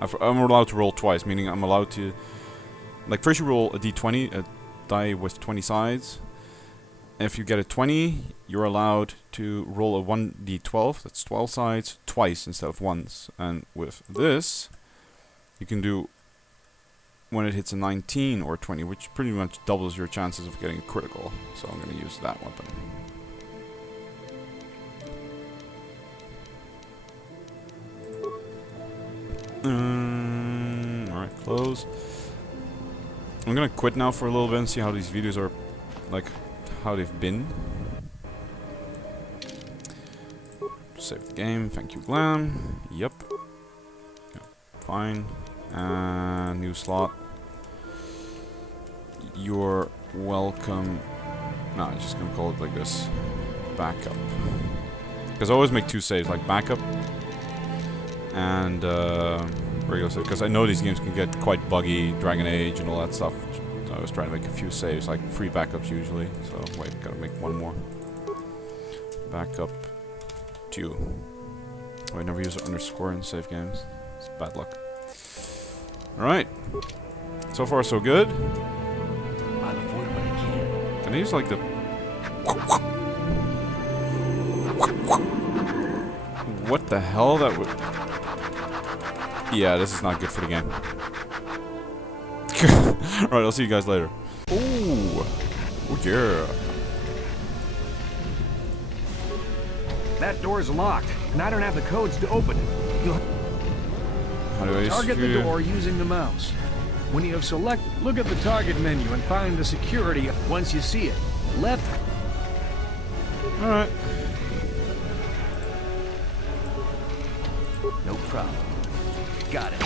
I'm allowed to roll twice, meaning I'm allowed to... Like, first you roll a d20, a die with 20 sides. And if you get a 20, you're allowed to roll a 1d12, that's 12 sides, twice instead of once. And with this, you can do when it hits a 19 or 20, which pretty much doubles your chances of getting a critical. So I'm going to use that weapon. Alright, close. I'm gonna quit now for a little bit and see how these videos are, like, how they've been. Save the game, thank you, Glam. Yep. Yeah, fine. And new slot. You're welcome. No, I'm just gonna call it like this. Backup. Because I always make two saves, like backup and regular save, because I know these games can get quite buggy, Dragon Age and all that stuff. So I was trying to make a few saves, like 3 backups usually. So wait, gotta make one more. Backup 2. Oh, I never use an underscore in save games. It's bad luck. Alright. So far so good. I'll avoid what I can. Can I use like the... What the hell? That would... Yeah, this is not good for the game. Alright, I'll see you guys later. Ooh. Oh yeah. That door's locked, and I don't have the codes to open it. You'll How do I target the door using the mouse. When you have selected, look at the target menu and find the security. Once you see it, left. Alright. No problem. Got it.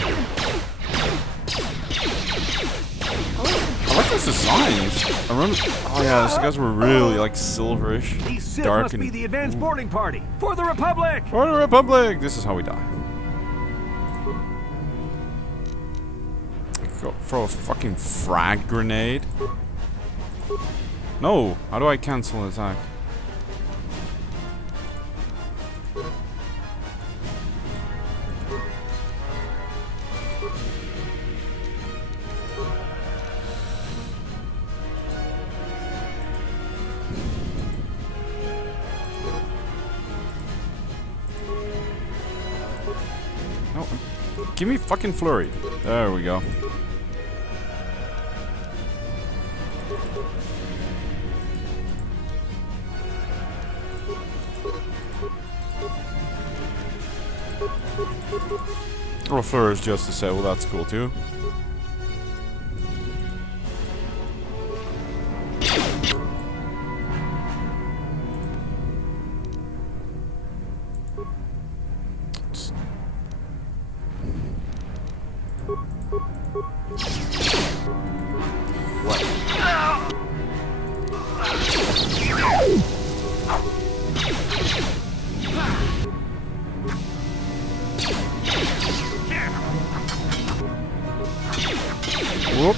I like those designs. I remember. Oh yeah, these guys were really like silverish, These Sith dark, must and be the advanced boarding party for the Republic. for the Republic. This is how we die. Go throw a fucking frag grenade. No, how do I cancel an attack? No, give me fucking flurry. There we go. Or flurry is just to say, well, that's cool too. Whoop.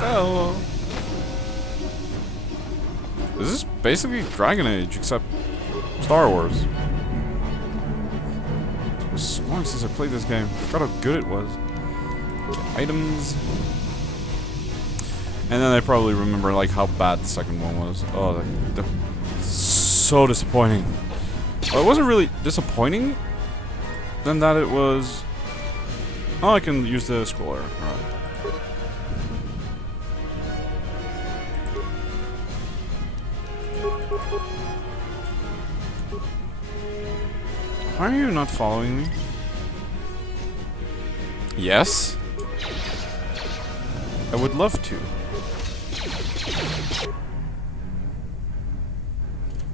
Oh. This is basically Dragon Age, except Star Wars. It's been so long since I played this game. I forgot how good it was. Okay, items. And then I probably remember like how bad the second one was. Oh, so disappointing. Well, it wasn't really disappointing, than that it was... Oh, I can use the scroller. Alright. Why are you not following me? Yes? I would love to.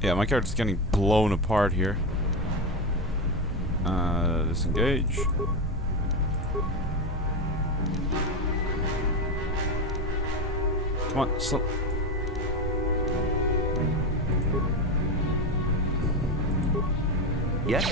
Yeah, my character's getting blown apart here. Disengage. Come on, slow. Yes?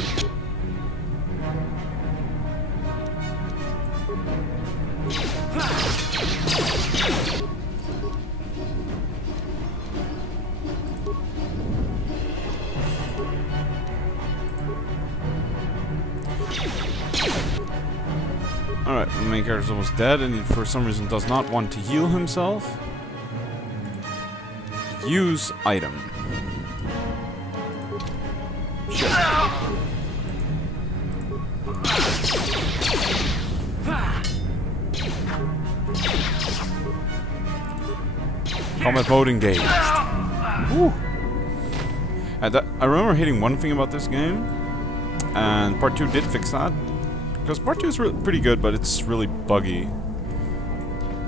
Alright, the main character's almost dead and he for some reason does not want to heal himself. Use item. Combat mode engaged. Woo. And I remember hating one thing about this game, and part 2 did fix that. Because part 2 is pretty good, but it's really buggy.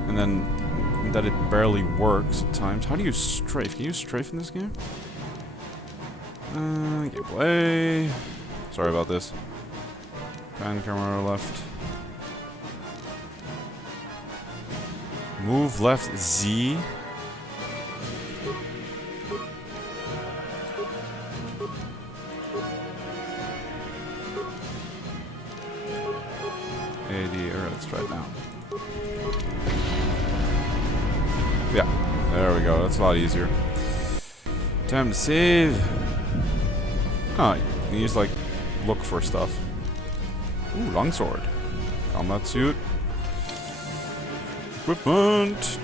And then that it barely works at times. How do you strafe? Can you strafe in this game? Gameplay. Sorry about this. Pan camera left. Move left Z. Let's try it now. Yeah, there we go. That's a lot easier. Time to save. Oh, you can use like look for stuff. Ooh, longsword. Combat suit. Equipment.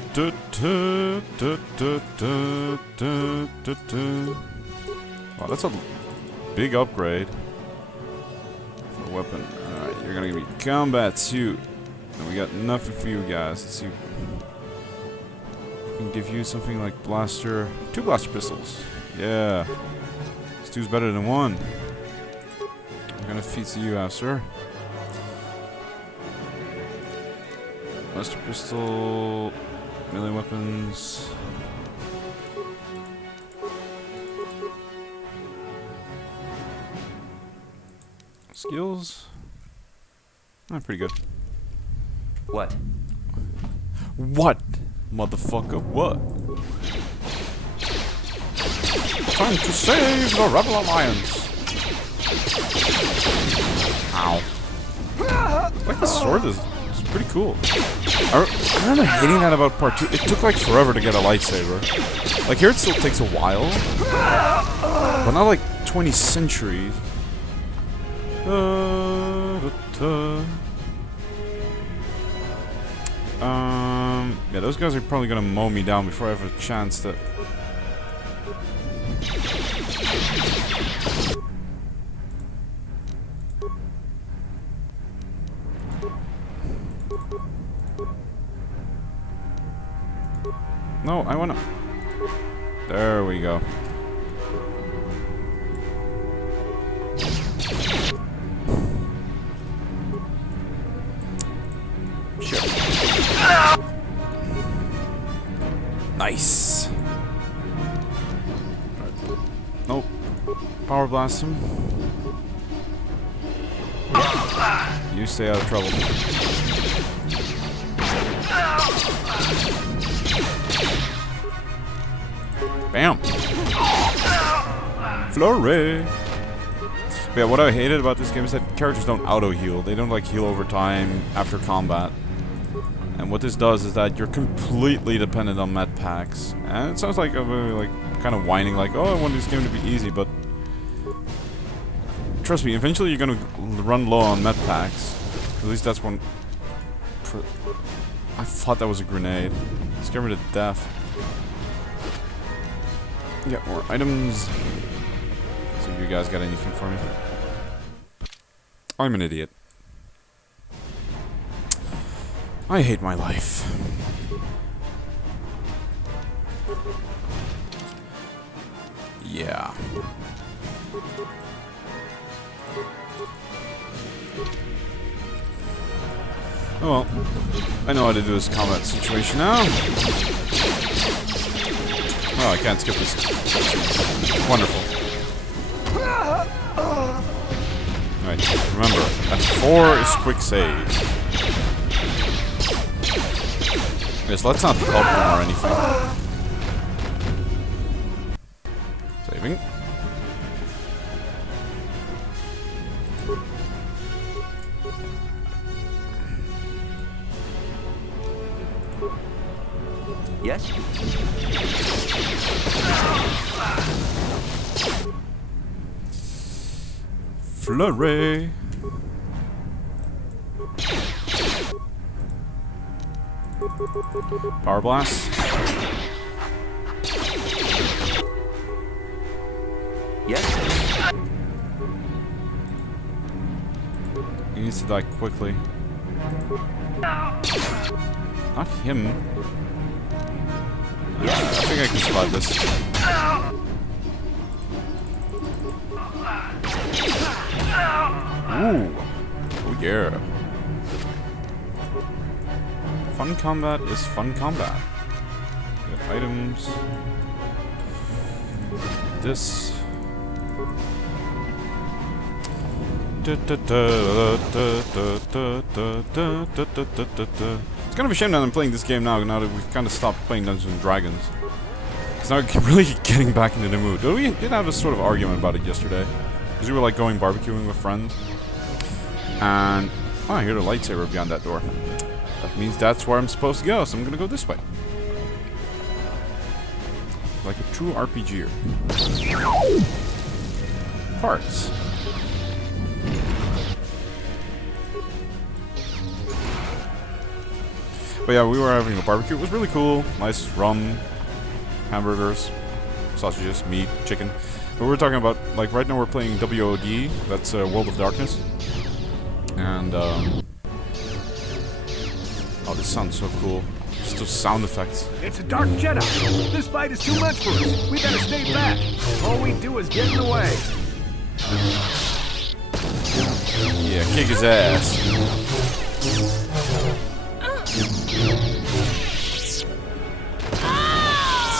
Wow, that's a big upgrade for a weapon. Alright, you're gonna give me combat suit. And we got nothing for you guys. Let's see. We can give you something like blaster. 2 blaster pistols. Yeah. This 2's better than 1. What kind of feats do you have, sir? Blaster pistol. Melee weapons. Skills. Oh, pretty good. What? What? Motherfucker, what? Time to save the Rebel Alliance! Ow. I like the sword, it's pretty cool. I remember hating that about part 2. It took like forever to get a lightsaber. Like here it still takes a while. But not like 20 centuries. Yeah, those guys are probably gonna mow me down before I have a chance to... No, I wanna... There we go. Nice. Nope. Power blast him. You stay out of trouble. Bam. Flurry. But yeah, what I hated about this game is that characters don't auto heal. They don't like heal over time after combat. And what this does is that you're completely dependent on med packs. And it sounds like I'm like kind of whining, like, oh, I want this game to be easy, but trust me, eventually you're gonna run low on med packs. At least that's one. I thought that was a grenade. It scared me to death. Get more items. See if you guys got anything for me. I'm an idiot. I hate my life. Yeah. Oh well. I know how to do this combat situation now. Oh, I can't skip this. Wonderful. Alright, remember, at 4 is quick save. Yes, let's not help them or anything. Saving. Yes? Flurry. Power blast. Yes. He needs to die quickly. Not him. I think I can survive this. Ooh. Oh yeah. Fun combat is fun combat. Good items. This. It's kind of a shame that I'm playing this game now that we've kind of stopped playing Dungeons and Dragons. Because now I'm really getting back into the mood. We did have a sort of argument about it yesterday. Because we were like going barbecuing with friends. And oh, I hear the lightsaber beyond that door. That means that's where I'm supposed to go, so I'm gonna go this way. Like a true RPGer. Parts. But yeah, we were having a barbecue. It was really cool. Nice rum, hamburgers, sausages, meat, chicken. But we were talking about, like, right now we're playing WOD. That's World of Darkness. And, oh, this sounds so cool. Just those sound effects. It's a Dark Jedi. This fight is too much for us. We better stay back. All we do is get in the way. Yeah, kick his ass.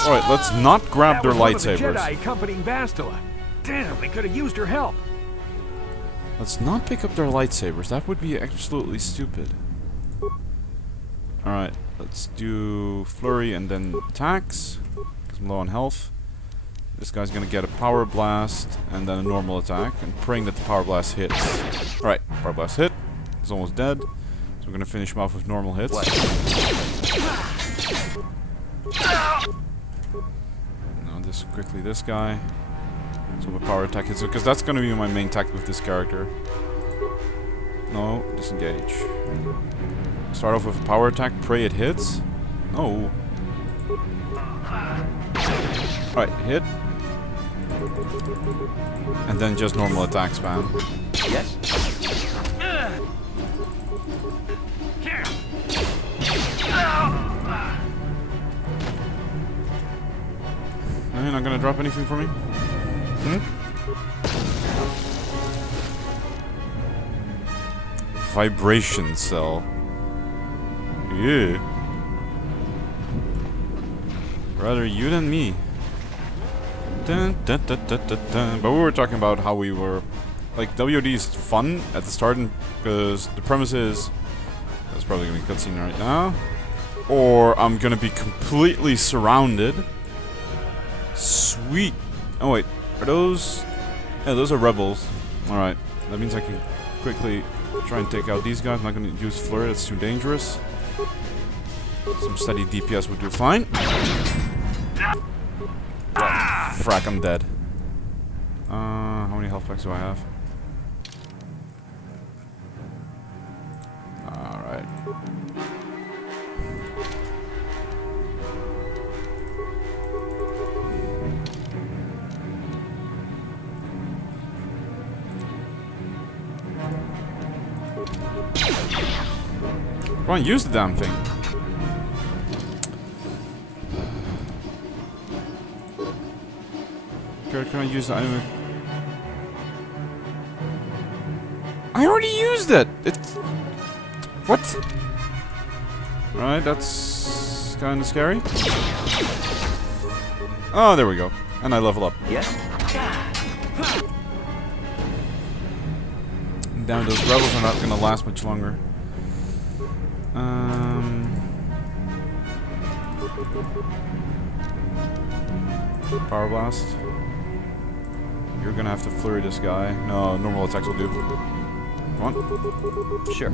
Alright, let's not grab their lightsabers. The Jedi accompanying Bastila. Damn, they could have used her help. Let's not pick up their lightsabers. That would be absolutely stupid. Alright, let's do flurry and then attacks. Because I'm low on health. This guy's gonna get a power blast and then a normal attack. And praying that the power blast hits. Alright, power blast hit. He's almost dead. So we're gonna finish him off with normal hits. Now this quickly, this guy. So the power attack hits, because that's gonna be my main tactic with this character. No, disengage. Start off with a power attack, pray it hits. No. Alright, hit. And then just normal attack spam. Yes. You're not gonna drop anything for me? Vibration cell. Yeah. Rather you than me. Dun, dun, dun, dun, dun, dun. But we were talking about how we were... Like, WOD is fun at the start because the premise is... That's probably gonna be a cutscene right now. Or I'm gonna be completely surrounded. Sweet. Oh wait, are those... Yeah, those are rebels. Alright, that means I can quickly try and take out these guys. I'm not gonna use flurry, that's too dangerous. Some steady DPS would do fine. Yeah, frack, I'm dead. How many health packs do I have? Alright. Come on, use the damn thing. Can I use the item? I already used it! It's... What? Alright, that's kinda scary. Oh, there we go. And I level up. Yes. Damn, those rebels are not gonna last much longer. Power blast. You're gonna have to flurry this guy. No, normal attacks will do. Come on. Sure.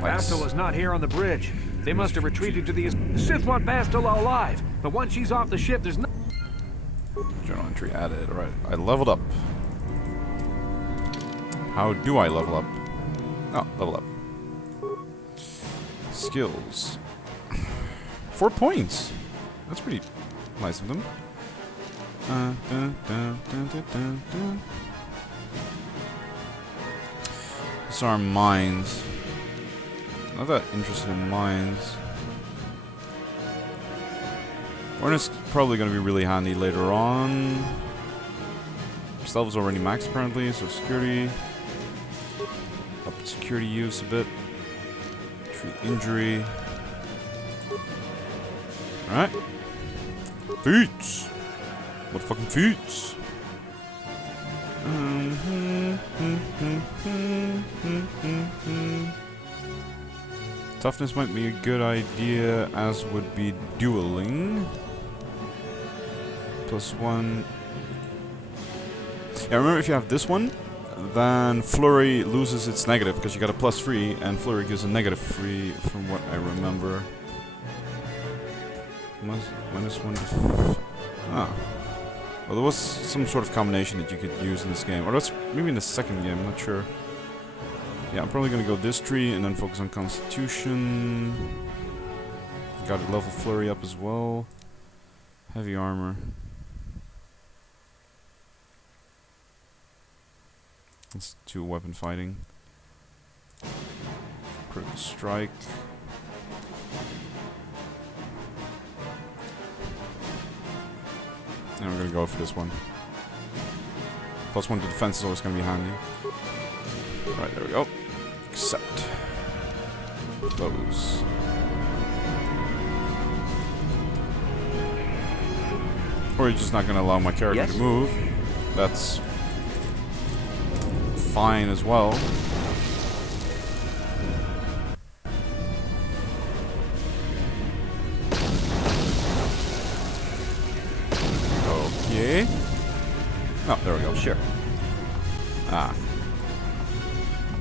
Bastila's not here on the bridge. They must have retreated to the Sith want Bastila alive, but once she's off the ship, there's no... Journal entry added. Alright, I leveled up. How do I level up? Oh, level up. Skills. 4 points. That's pretty nice of them. Disarm mines. Not that interested in mines. Awareness is probably going to be really handy later on. Stealth is already maxed apparently, so security. Up security use a bit. Treat injury. Alright. Feats! Motherfucking feats! Toughness might be a good idea, as would be dueling. +1. Yeah, remember if you have this one, then Flurry loses its negative, because you got a +3, and Flurry gives a -3 from what I remember. -1 to ah. Well, there was some sort of combination that you could use in this game. Or that's maybe in the second game, I'm not sure. Yeah, I'm probably gonna go this tree and then focus on Constitution. Got a level Flurry up as well. Heavy armor. Let's do weapon fighting. Critical strike. And we're gonna go for this one. +1 to defense is always gonna be handy. Alright, there we go. Accept. Close. Or you're just not gonna allow my character to move. That's fine as well. Okay. Oh, there we go. Sure. Ah.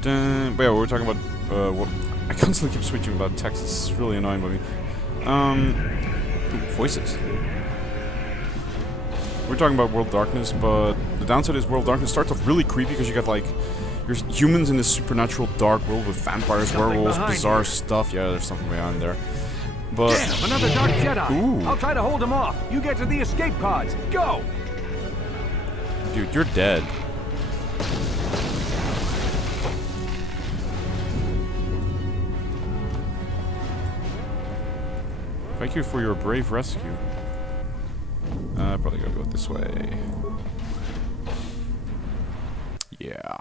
But yeah, we were talking about what I constantly keep switching about text. It's really annoying by me. Voices. We're talking about World Darkness, but the downside is World Darkness starts off really creepy because you got like there's humans in this supernatural dark world with vampires, werewolves, bizarre stuff. Yeah, there's something behind there. But damn, another Dark Jedi. Ooh. I'll try to hold him off. You get to the escape pods. Go. Dude, you're dead. Thank you for your brave rescue. Probably gotta go this way. Yeah.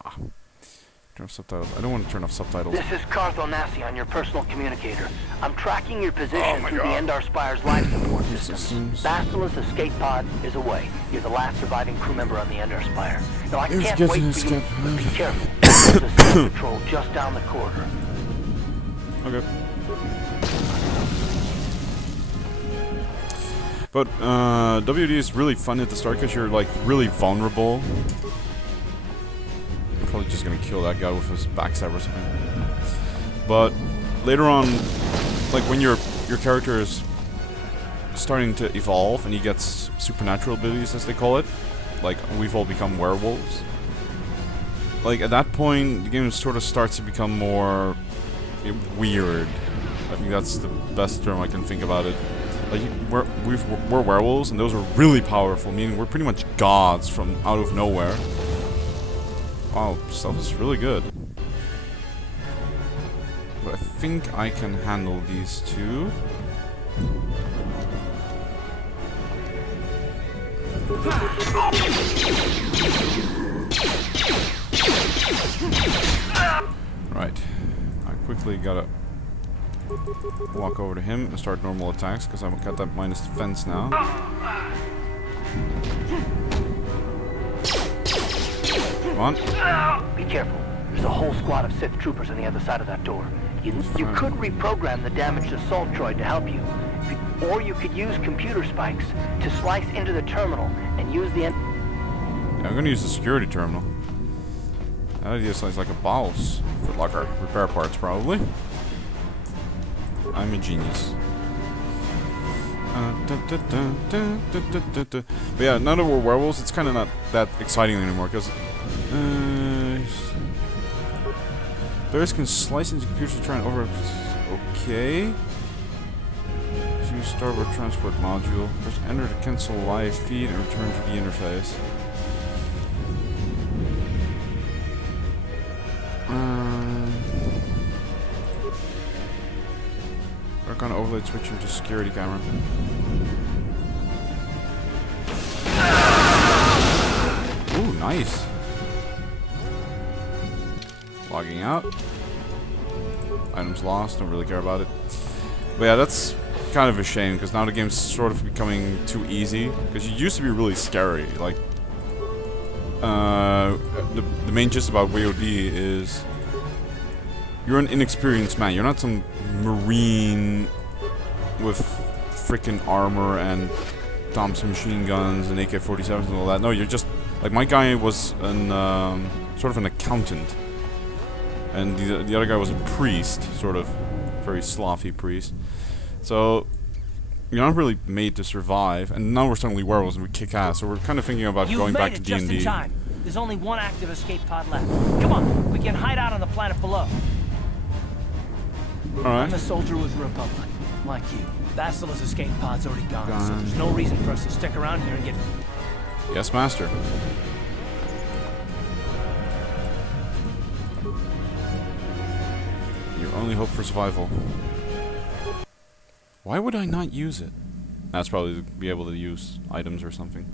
Turn off subtitles. I don't want to turn off subtitles. This is KotoR on your personal communicator. I'm tracking your position through the Endar Spire's life support system. Bastila's escape pod is away. You're the last surviving crew member on the Endar Spire. Now I can't wait for you, but be careful. There's a scout patrol just down the corridor. Okay. But WD is really fun at the start because you're like really vulnerable. I'm probably just gonna kill that guy with his backstab or something. But later on, like when your character is starting to evolve and he gets supernatural abilities, as they call it, like we've all become werewolves. Like at that point, the game sort of starts to become more weird. I think that's the best term I can think about it. Like we're werewolves, and those are really powerful, meaning we're pretty much gods from out of nowhere. Wow, stuff is really good. But I think I can handle these two. Right. I quickly gotta walk over to him and start normal attacks because I've got that minus defense now. Come on. Be careful. There's a whole squad of Sith troopers on the other side of that door. You could reprogram the damaged assault droid to help you. Or you could use computer spikes to slice into the terminal and use the... Yeah, I'm gonna use the security terminal. That idea sounds like a boss for like our repair parts, probably. I'm a genius. But yeah, now that we're werewolves, it's kind of not that exciting anymore because Players can slice into computers to try and over... Okay. Use starboard transport module. Press enter to cancel live feed and return to the interface. Work on overlay switching to security camera. Ooh, nice. Logging out. Items lost, don't really care about it. But yeah, that's kind of a shame, because now the game's sort of becoming too easy. Because it used to be really scary. Like, the main gist about WOD is you're an inexperienced man. You're not some marine with freaking armor and Thompson machine guns and AK-47s and all that. No, you're just like, my guy was an sort of an accountant, and the other guy was a priest, sort of very slothy priest. So you're not really made to survive, and now we're suddenly werewolves and we kick ass. So we're kind of thinking about going back to D&D. Just in time. There's only one active escape pod left. Come on, we can hide out on the planet below. All right. I'm a soldier with the Republic, like you. Basila's escape pod's already gone, so there's no reason for us to stick around here and get... Yes, master. Your only hope for survival. Why would I not use it? That's probably to be able to use items or something.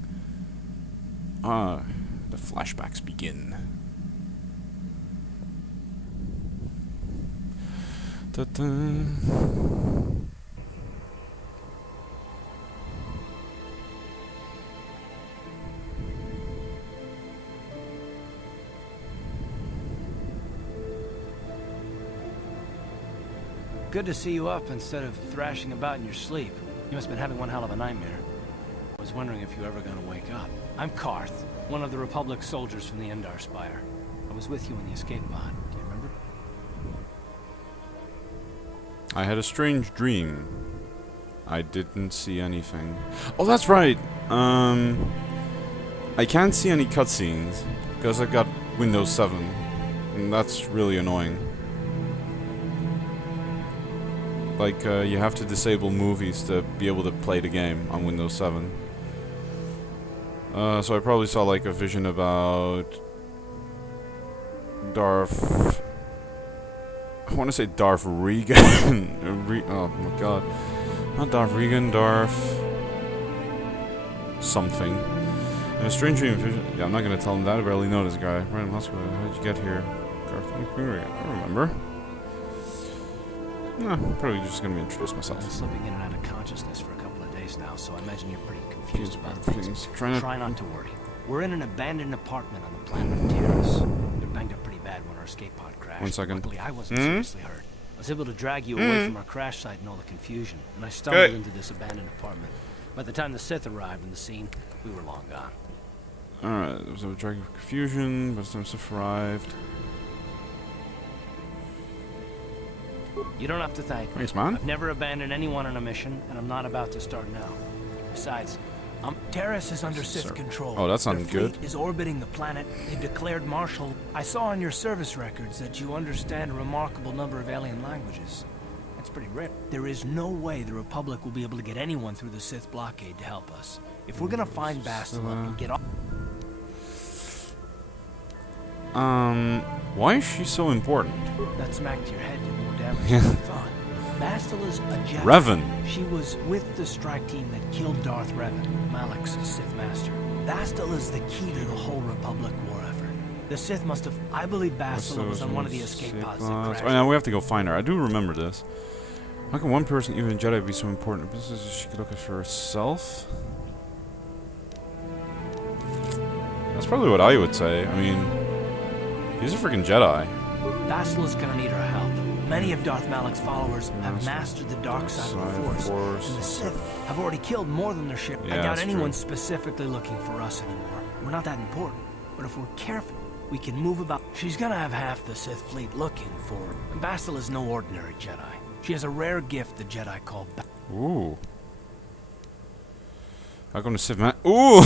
Ah, the flashbacks begin. Ta-da. Good to see you up instead of thrashing about in your sleep. You must have been having one hell of a nightmare. I was wondering if you were ever going to wake up. I'm Karth, one of the Republic soldiers from the Endar Spire. I was with you in the escape pod. Do you remember? I had a strange dream. I didn't see anything. Oh, that's right. I can't see any cutscenes because I got Windows 7, and that's really annoying. Like, you have to disable movies to be able to play the game on Windows 7. So I probably saw, like, a vision about Darth... I want to say Darth Regan. Oh my god. Not Darth Regan, Darth... something. And a strange dream vision... Yeah, I'm not going to tell him that. I barely know this guy. Random hospital. How'd you get here? I remember. No, probably just gonna introduce myself. I've been slipping in and out of consciousness for a couple of days now, so I imagine you're pretty confused about things. Try not to worry. We're in an abandoned apartment on the planet of Terrace. They're banged up pretty bad when our escape pod crashed. 1 second. Luckily, I wasn't seriously hurt. I was able to drag you away from our crash site and all the confusion, and I stumbled into this abandoned apartment. By the time the Sith arrived on the scene, we were long gone. Alright, there was a dragon of confusion, but some Sith arrived. You don't have to thank me. Thanks, man. I've never abandoned anyone on a mission, and I'm not about to start now. Besides, Terrace is under Sith control. Oh, that's not Their good. fleet is orbiting the planet. They've declared martial. I saw on your service records that you understand a remarkable number of alien languages. That's pretty rare. There is no way the Republic will be able to get anyone through the Sith blockade to help us. If we're gonna find Bastila and get off... Why is she so important? That smack to your head did more damage than I thought. Bastila's a Jedi. Revan. She was with the strike team that killed Darth Revan, Malak's Sith master. Bastila's the key to the whole Republic war effort. The Sith must have... I believe Bastila was on one of the escape pods that crashed. Oh, yeah, we have to go find her. I do remember this. How can one person, even a Jedi, be so important? She could look at for herself? That's probably what I would say. I mean, he's a freaking Jedi. Bastila's gonna need our help. Many of Darth Malak's followers have mastered the dark side of the Force, and the Sith have already killed more than their share. Yeah, I doubt that's anyone's true. specifically looking for us anymore. We're not that important. But if we're careful, we can move about. She's gonna have half the Sith fleet looking for her. And Bastila's no ordinary Jedi. She has a rare gift the Jedi call Ooh. How come the Sith man? Ooh!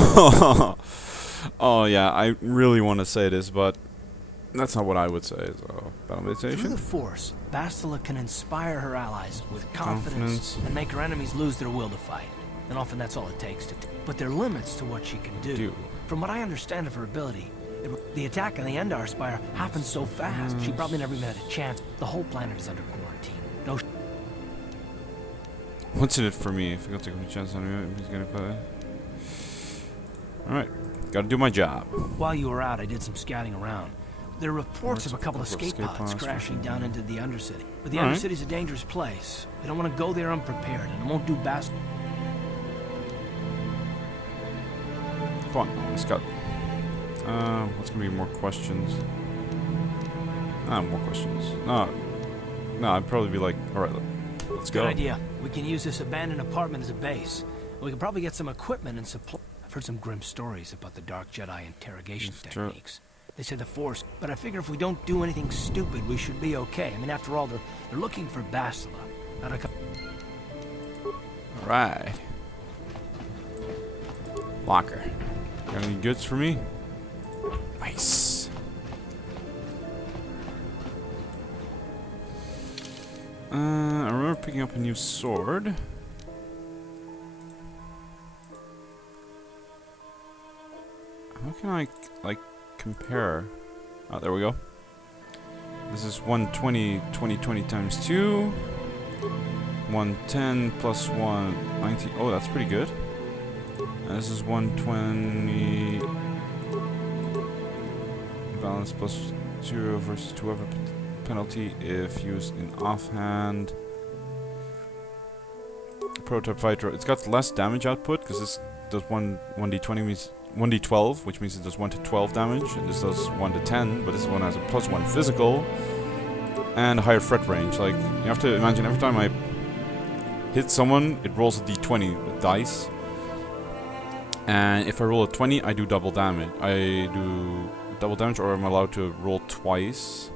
Oh yeah, I really want to say this, but That's not what I would say. So, battle Through meditation. the Force, Bastila can inspire her allies with confidence, Confidence. and make her enemies lose their will to fight. And often that's all it takes to... But there are limits to what she can do. From what I understand of her ability, the attack on the Endar Spire happened so fast, she probably never even had a chance. The whole planet is under quarantine. No... What's in it for me? If I don't take a chance on him, he's gonna play. Alright. Gotta do my job. While you were out, I did some scouting around. There are reports of a couple of escape escape pods pods crashing down into the Undercity. But the All right. Undercity's a dangerous place. We don't want to go there unprepared, and it won't do Bast... Come on, let's go. What's gonna be more questions? More questions. No, I'd probably be like, alright, let's go. Good idea. We can use this abandoned apartment as a base. We can probably get some equipment and supply. I've heard some grim stories about the Dark Jedi interrogation techniques. They say the Force, but I figure if we don't do anything stupid, we should be okay. I mean, after all, they're looking for Bastila. Alright. Locker. Got any goods for me? Nice. I remember picking up a new sword. How can I, like, compare? Oh, there we go. This is 120, 20 times 2. 110 plus 190. Oh, that's pretty good. And this is 120. Balance plus 0 versus 2 weapon penalty if used in offhand. Prototype fighter. It's got less damage output because this does 1d20 means 1d12, which means it does 1 to 12 damage, and this does 1 to 10, but this one has a plus 1 physical and a higher threat range. Like, you have to imagine every time I hit someone, it rolls a d20 dice, and if I roll a 20, I do double damage. I do double damage, or I'm allowed to roll twice.